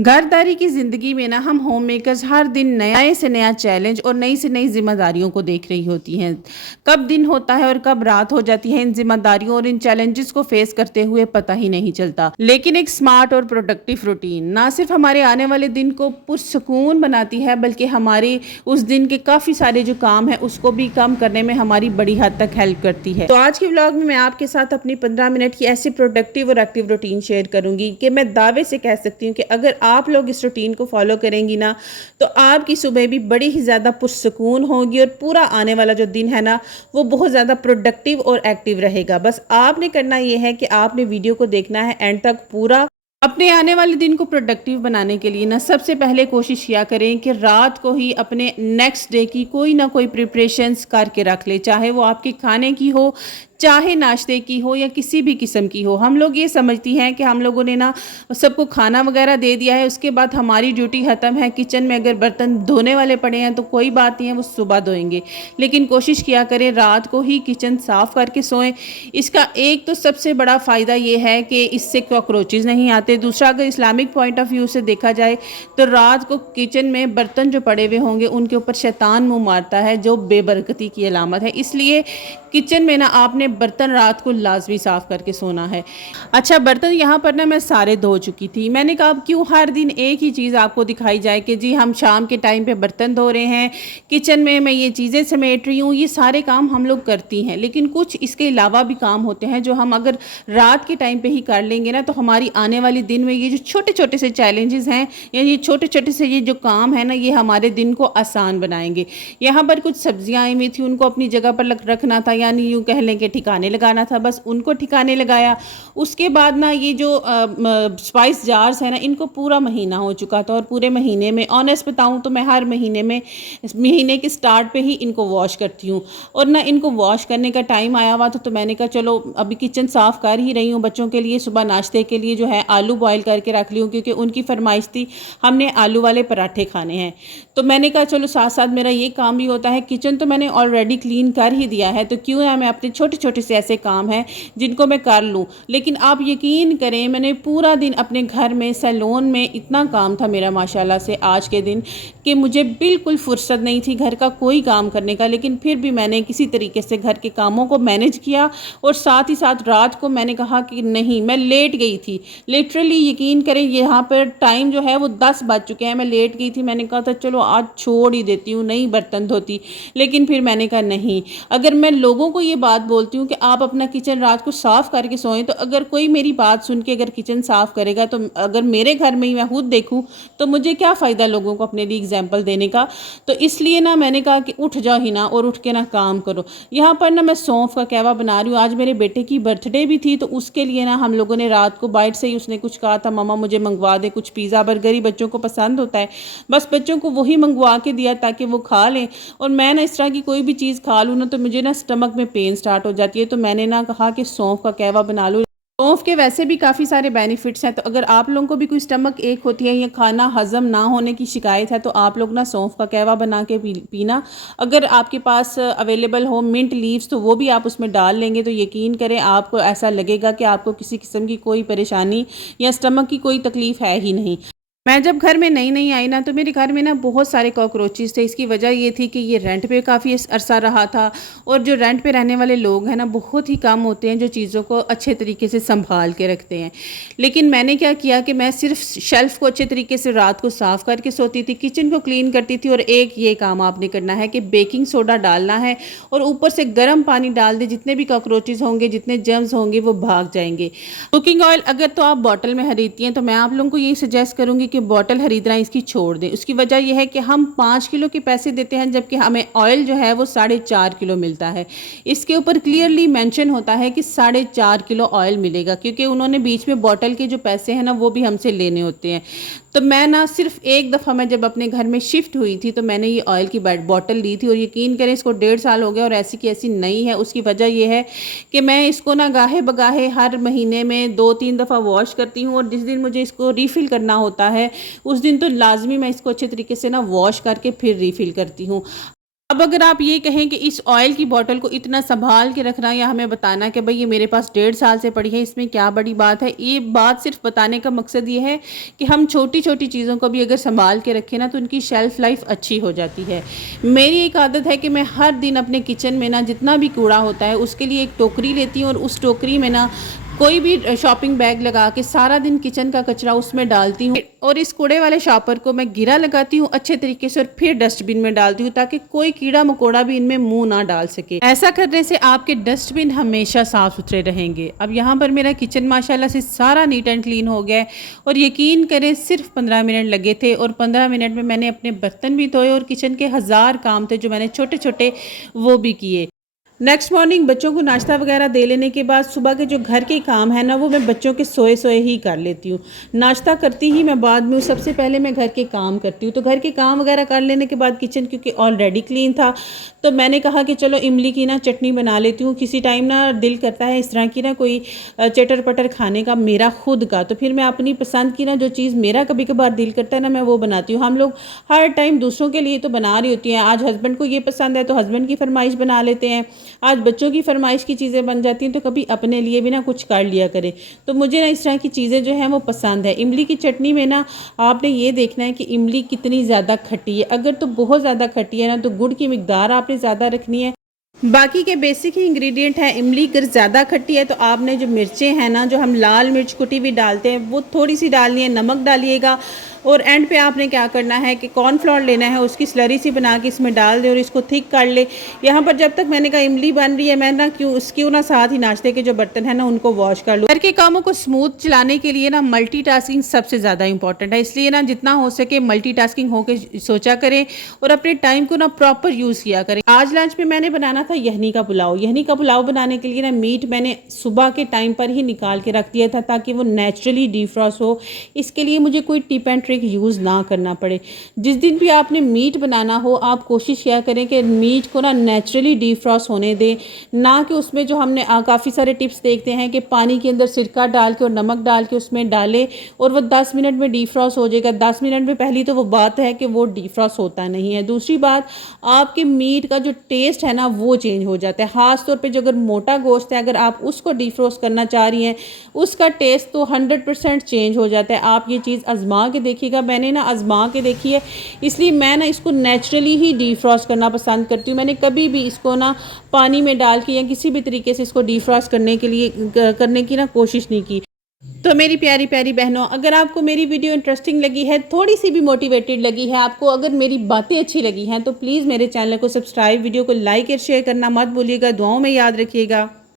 घरदारी की ज़िंदगी में ना हम होम मेकर्स हर दिन नए से नया चैलेंज और नई से नई जिम्मेदारियों को देख रही होती हैं। कब दिन होता है और कब रात हो जाती है इन जिम्मेदारियों और इन चैलेंजेस को फेस करते हुए पता ही नहीं चलता। लेकिन एक स्मार्ट और प्रोडक्टिव रूटीन ना सिर्फ हमारे आने वाले दिन को पुरसकून बनाती है, बल्कि हमारे उस दिन के काफ़ी सारे जो काम है उसको भी कम करने में हमारी बड़ी हद तक हेल्प करती है। तो आज के व्लॉग में मैं आपके साथ अपनी 15 मिनट की ऐसी प्रोडक्टिव और एक्टिव रूटीन शेयर करूंगी कि मैं दावे से कह सकती हूँ कि अगर आप लोग इस रूटीन को फॉलो करेंगी ना, तो आपकी सुबह भी बड़ी ही ज़्यादा पुरसकून होगी और पूरा आने वाला जो दिन है ना, वो बहुत ज़्यादा प्रोडक्टिव और एक्टिव रहेगा। बस आपने करना ये है कि आपने वीडियो को देखना है एंड तक पूरा। अपने आने वाले दिन को प्रोडक्टिव बनाने के लिए ना सबसे पहले कोशिश किया करें कि रात को ही अपने नेक्स्ट डे की कोई ना कोई प्रिपरेशंस करके रख ले, चाहे वो आपके खाने की हो, चाहे नाश्ते की हो या किसी भी किस्म की हो। हम लोग ये समझती हैं कि हम लोगों ने ना सबको खाना वगैरह दे दिया है, उसके बाद हमारी ड्यूटी ख़त्म है। किचन में अगर बर्तन धोने वाले पड़े हैं तो कोई बात नहीं है, वो सुबह धोएंगे, लेकिन कोशिश किया करें रात को ही किचन साफ़ करके सोएं। इसका एक तो सबसे बड़ा फ़ायदा ये है कि इससे कॉकरोचेज़ नहीं आते। दूसरा, अगर इस्लामिक पॉइंट ऑफ व्यू से देखा जाए तो रात को किचन में बर्तन जो पड़े हुए होंगे उनके ऊपर शैतान मुँह मारता है, जो बेबरकती की अलामत है। इसलिए किचन में ना आपने बर्तन रात को लाजमी साफ़ करके सोना है। अच्छा, बर्तन यहाँ पर ना मैं सारे धो चुकी थी। मैंने कहा अब क्यों हर दिन एक ही चीज़ आपको दिखाई जाए कि जी हम शाम के टाइम पे बर्तन धो रहे हैं, किचन में मैं ये चीज़ें समेट रही हूँ। ये सारे काम हम लोग करती हैं, लेकिन कुछ इसके अलावा भी काम होते हैं जो हम अगर रात के टाइम पे ही कर लेंगे ना, तो हमारी आने वाले दिन में ये जो छोटे छोटे से चैलेंजेस हैं या ये छोटे छोटे से ये जो काम है ना, ये हमारे दिन को आसान बनाएंगे। यहाँ पर कुछ सब्जियाँ आई हुई थी, उनको अपनी जगह पर रखना था, यानी यूँ कह लें कि ठिकाने लगाना था। बस उनको ठिकाने लगाया। उसके बाद ना ये जो स्पाइस जार्स है ना, इनको पूरा महीना हो चुका था और पूरे महीने में ऑनेस्ट बताऊं तो मैं हर महीने में इस महीने के स्टार्ट पे ही इनको वॉश करती हूँ। और ना इनको वॉश करने का टाइम आया हुआ था, तो मैंने कहा चलो अभी किचन साफ़ कर ही रही हूँ, बच्चों के लिए सुबह नाश्ते के लिए जो है आलू बॉयल करके रख ली हूँ, क्योंकि उनकी फरमाइश थी हमने आलू वाले पराठे खाने हैं। तो मैंने कहा चलो साथ साथ मेरा ये काम भी होता है। किचन तो मैंने ऑलरेडी क्लीन कर ही दिया है, तो क्यों है मैं अपने छोटे छोटे से ऐसे काम हैं जिनको मैं कर लूँ। लेकिन आप यकीन करें, मैंने पूरा दिन अपने घर में सैलून में इतना काम था मेरा माशाल्लाह से आज के दिन, कि मुझे बिल्कुल फुर्सत नहीं थी घर का कोई काम करने का। लेकिन फिर भी मैंने किसी तरीके से घर के कामों को मैनेज किया और साथ ही साथ रात को मैंने कहा कि नहीं, मैं लेट गई थी। लिटरली यकीन करें, यहाँ पर टाइम जो है वो 10 बज चुके हैं, मैं लेट गई थी। मैंने कहा था चलो आज छोड़ ही देती हूँ, नहीं बर्तन धोती। लेकिन फिर मैंने कहा नहीं, अगर मैं लोगों को ये बात बोलती हूँ कि आप अपना किचन रात को साफ़ करके सोएं, तो अगर कोई मेरी बात सुन के अगर किचन साफ़ करेगा, तो अगर मेरे घर में ही मैं खुद देखूँ तो मुझे क्या फ़ायदा लोगों को अपने लिए एग्जाम्पल देने का। तो इसलिए ना मैंने कहा कि उठ जाओ ही ना और उठ के ना काम करो। यहाँ पर ना मैं सौंफ का कहवा बना रही हूँ। आज मेरे बेटे की बर्थडे भी थी, तो उसके लिए ना हम लोगों ने रात को बाइट से ही उसने कुछ कहा था, मम्मा मुझे मंगवा दे कुछ पिज़्ज़ा बर्गर, ही बच्चों को पसंद होता है। बस बच्चों को वही मंगवा के दिया ताकि वो खा लें। और मैं ना इस तरह की कोई भी चीज़ खा लूँ ना, तो मुझे ना स्टमक में पेन स्टार्ट हो जाती है। तो मैंने ना कहा कि सौंफ का कहवा बना लूँ। सौंफ के वैसे भी काफ़ी सारे बेनिफिट्स हैं, तो अगर आप लोगों को भी कोई स्टमक एक होती है या खाना हजम ना होने की शिकायत है, तो आप लोग ना सौंफ का कहवा बना के पीना। अगर आपके पास अवेलेबल हो मिंट लीव्स, तो वो भी आप उसमें डाल लेंगे, तो यकीन करें आपको ऐसा लगेगा कि आपको किसी किस्म की कोई परेशानी या स्टमक की कोई तकलीफ़ है ही नहीं। मैं जब घर में नई नई आई ना, तो मेरे घर में ना बहुत सारे कॉकरोचेस थे। इसकी वजह ये थी कि ये रेंट पे काफ़ी अरसा रहा था, और जो रेंट पे रहने वाले लोग हैं ना, बहुत ही कम होते हैं जो चीज़ों को अच्छे तरीके से संभाल के रखते हैं। लेकिन मैंने क्या किया कि मैं सिर्फ शेल्फ़ को अच्छे तरीके से रात को साफ़ करके सोती थी, किचन को क्लीन करती थी। और एक ये काम आपने करना है कि बेकिंग सोडा डालना है और ऊपर से गर्म पानी डाल दे, जितने भी कॉकरोचेस होंगे, जितने जर्म्स होंगे, वो भाग जाएंगे। कुकिंग ऑयल अगर तो आप बॉटल में खरीदती हैं, तो मैं आप लोगों को यही सजेस्ट करूँगी कि बॉटल खरीदना इसकी छोड़ दें। उसकी वजह यह है कि हम 5 किलो के पैसे देते हैं, जबकि हमें ऑयल जो है वो 4.5 किलो मिलता है। इसके ऊपर क्लियरली मेंशन होता है कि 4.5 किलो ऑयल मिलेगा, क्योंकि उन्होंने बीच में बॉटल के जो पैसे हैं ना, वो भी हमसे लेने होते हैं। तो मैं ना सिर्फ एक दफ़ा मैं जब अपने घर में शिफ्ट हुई थी, तो मैंने ये ऑयल की बॉटल ली थी, और यकीन करें इसको 1.5 साल हो गया और ऐसी की ऐसी नई है। उसकी वजह यह है कि मैं इसको ना गाहे बगाहे हर महीने में 2-3 दफ़ा वॉश करती हूँ, और जिस दिन मुझे इसको रीफ़िल करना होता है उस दिन तो लाजमी मैं इसको अच्छे तरीके से ना वॉश करके फिर रीफ़िल करती हूँ। अब अगर आप ये कहें कि इस ऑयल की बॉटल को इतना संभाल के रखना या हमें बताना कि भाई ये मेरे पास 1.5 साल से पड़ी है, इसमें क्या बड़ी बात है, ये बात सिर्फ बताने का मकसद ये है कि हम छोटी छोटी चीज़ों को भी अगर संभाल के रखें ना तो उनकी शेल्फ़ लाइफ अच्छी हो जाती है। मेरी एक आदत है कि मैं हर दिन अपने किचन में ना जितना भी कूड़ा होता है उसके लिए एक टोकरी लेती हूँ और उस टोकरी में ना कोई भी शॉपिंग बैग लगा के सारा दिन किचन का कचरा उसमें डालती हूँ और इस कूड़े वाले शॉपर को मैं गिरा लगाती हूँ अच्छे तरीके से और फिर डस्टबिन में डालती हूँ ताकि कोई कीड़ा मकोड़ा भी इनमें मुंह ना डाल सके। ऐसा करने से आपके डस्टबिन हमेशा साफ सुथरे रहेंगे। अब यहाँ पर मेरा किचन माशाल्लाह से सारा नीट एंड क्लीन हो गया है और यकीन करें सिर्फ 15 मिनट लगे थे और 15 मिनट में मैंने अपने बर्तन भी धोए और किचन के 1000 काम थे जो मैंने छोटे छोटे वो भी किए। नेक्स्ट मॉर्निंग बच्चों को नाश्ता वगैरह दे लेने के बाद सुबह के जो घर के काम है ना वो मैं बच्चों के सोए सोए ही कर लेती हूँ। नाश्ता करती ही मैं बाद में सबसे पहले मैं घर के काम करती हूँ। तो घर के काम वगैरह कर लेने के बाद किचन क्योंकि ऑलरेडी क्लीन था तो मैंने कहा कि चलो इमली की ना चटनी बना लेती हूँ। किसी टाइम ना दिल करता है इस तरह की ना कोई चटर पटर खाने का मेरा खुद का, तो फिर मैं अपनी पसंद की ना जो चीज़ मेरा कभी कभार दिल करता है ना मैं वो बनाती हूँ। हम लोग हर टाइम दूसरों के लिए तो बना रही होती हैं, आज हस्बैंड को ये पसंद है तो हस्बैंड की फरमाइश बना लेते हैं, आज बच्चों की फरमाइश की चीज़ें बन जाती हैं तो कभी अपने लिए भी ना कुछ कर लिया करें। तो मुझे ना इस तरह की चीज़ें जो हैं वो पसंद है। इमली की चटनी में ना आपने ये देखना है कि इमली कितनी ज़्यादा खट्टी है। अगर तो बहुत ज़्यादा खट्टी है ना तो गुड़ की मिकदार आपने ज़्यादा रखनी है। बाकी के बेसिक ही इंग्रेडिएंट है। इमली अगर ज़्यादा खट्टी है तो आपने जो मिर्चें हैं ना जो हम लाल मिर्च कुटी हुई डालते हैं वो थोड़ी सी डालनी है, नमक डालिएगा और एंड पे आपने क्या करना है कि कॉर्नफ्लोर लेना है, उसकी स्लरी सी बना के इसमें डाल दें और इसको थिक कर ले। यहाँ पर जब तक मैंने कहा इमली बन रही है मैं ना क्यों ना साथ ही नाश्ते के जो बर्तन हैं ना उनको वॉश कर लूँ। घर के कामों को स्मूथ चलाने के लिए ना मल्टीटास्किंग सबसे ज़्यादा इंपॉर्टेंट है, इसलिए ना जितना हो सके मल्टीटास्किंग होकर सोचा करें और अपने टाइम को ना प्रॉपर यूज़ किया करें। आज लंच में मैंने बनाना था यहनी का पुलाव। यहनी का पुलाव बनाने के लिए ना मीट मैंने सुबह के टाइम पर ही निकाल के रख दिया था ताकि वो नेचुरली डिफ्रॉस्ट हो। इसके लिए मुझे कोई टिप एंड ट्रिक यूज़ ना करना पड़े। जिस दिन भी आपने मीट बनाना हो आप कोशिश किया करें कि मीट को ना नेचुरली डिफ्रॉस्ट होने दें, ना कि उसमें जो हमने काफ़ी सारे टिप्स देखते हैं कि पानी के अंदर सिरका डाल के और नमक डाल के उसमें डालें और वो 10 मिनट में डिफ्रॉस्ट हो जाएगा। 10 मिनट में पहली तो वो बात है कि वो डिफ्रॉस्ट होता नहीं है। दूसरी बात आपके मीट का जो टेस्ट है ना वो चेंज हो जाता है। ख़ास तौर पे जो अगर मोटा गोश्त है अगर आप उसको डिफ्रॉस्ट करना चाह रही हैं उसका टेस्ट तो 100% चेंज हो जाता है। आप ये चीज़ आजमा के देखिएगा। मैंने ना आजमा के देखी है इसलिए मैं ना इसको नेचुरली ही डिफ्रॉस्ट करना पसंद करती हूँ। मैंने कभी भी इसको ना पानी में डाल के या किसी भी तरीके से इसको डिफ्रॉस्ट करने की ना कोशिश नहीं की। तो मेरी प्यारी प्यारी बहनों, अगर आपको मेरी वीडियो इंटरेस्टिंग लगी है, थोड़ी सी भी मोटिवेटेड लगी है आपको, अगर मेरी बातें अच्छी लगी हैं तो प्लीज़ मेरे चैनल को सब्सक्राइब, वीडियो को लाइक और शेयर करना मत भूलिएगा। दुआओं में याद रखिएगा।